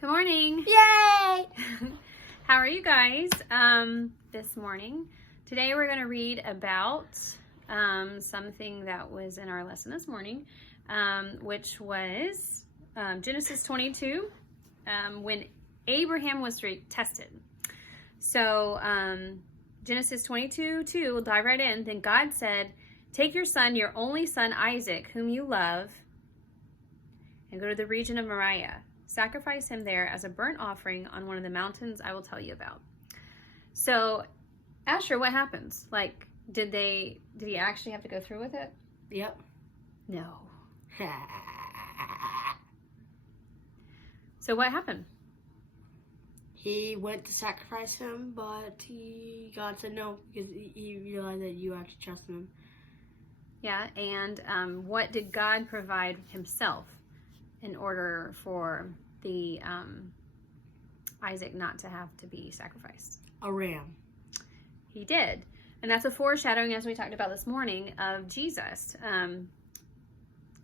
Good morning. Yay! How are you guys this morning? Today we're going to read about something that was in our lesson this morning, which was Genesis 22, when Abraham was tested. So Genesis 22:2, we'll dive right in. Then God said, "Take your son, your only son Isaac, whom you love, and go to the region of Moriah. Sacrifice him there as a burnt offering on one of the mountains I will tell you about." So, Asher, what happens? Like, did he actually have to go through with it? Yep. No. So what happened? He went to sacrifice him, but God said no because he realized that you actually trusted him. Yeah, and what did God provide himself in order for the Isaac not to have to be sacrificed? A ram. He did. And that's a foreshadowing, as we talked about this morning, of Jesus kind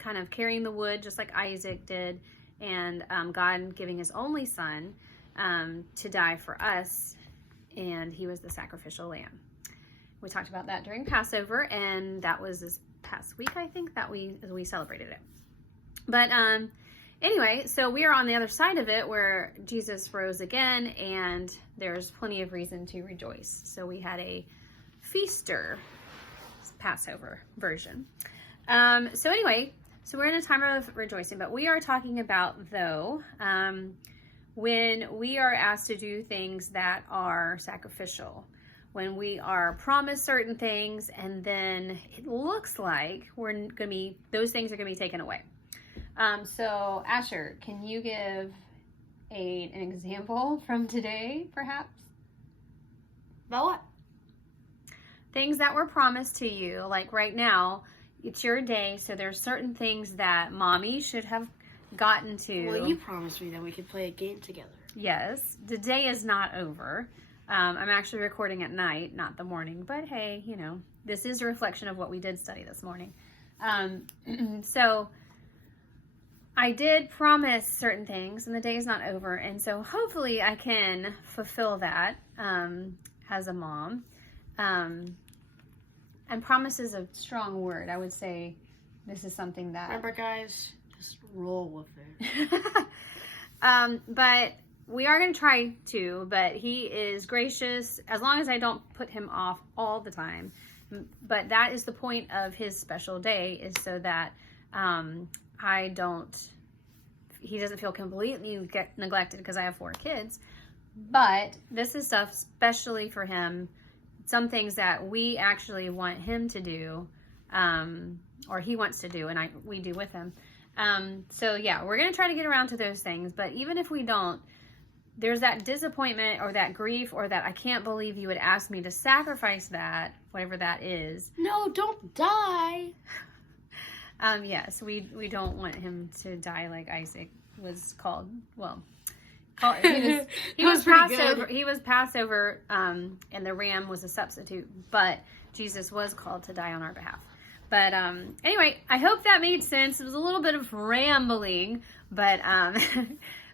of carrying the wood just like Isaac did, and God giving his only son to die for us, and he was the sacrificial lamb. We talked about that during Passover, and that was this past week, I think, that we celebrated it. But anyway, so we are on the other side of it where Jesus rose again, and there's plenty of reason to rejoice. So we had a feaster Passover version. So anyway, so we're in a time of rejoicing, but we are talking about, though, when we are asked to do things that are sacrificial, when we are promised certain things, and then it looks like those things are gonna be taken away. So Asher, can you give an example from today, perhaps? About what? Things that were promised to you, like right now, it's your day, so there's certain things that mommy should have gotten to. Well, you promised me that we could play a game together. Yes, the day is not over. I'm actually recording at night, not the morning, but hey, this is a reflection of what we did study this morning. So I did promise certain things, and the day is not over, and so hopefully I can fulfill that as a mom. And promise is a strong word. I would say this is something that... Remember, guys, just roll with it. But we are going to try to, but he is gracious as long as I don't put him off all the time. But that is the point of his special day, is so that he doesn't feel completely neglected because I have 4 kids. But this is stuff especially for him, some things that we actually want him to do, or he wants to do, and we do with him. So yeah, we're going to try to get around to those things, but even if we don't, there's that disappointment or that grief or that I can't believe you would ask me to sacrifice that, whatever that is. No, don't die. Yes, we don't want him to die like Isaac was called. Well, he was Passover. He was Passover, and the ram was a substitute, but Jesus was called to die on our behalf. But anyway, I hope that made sense. It was a little bit of rambling, but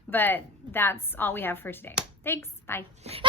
but that's all we have for today. Thanks. Bye.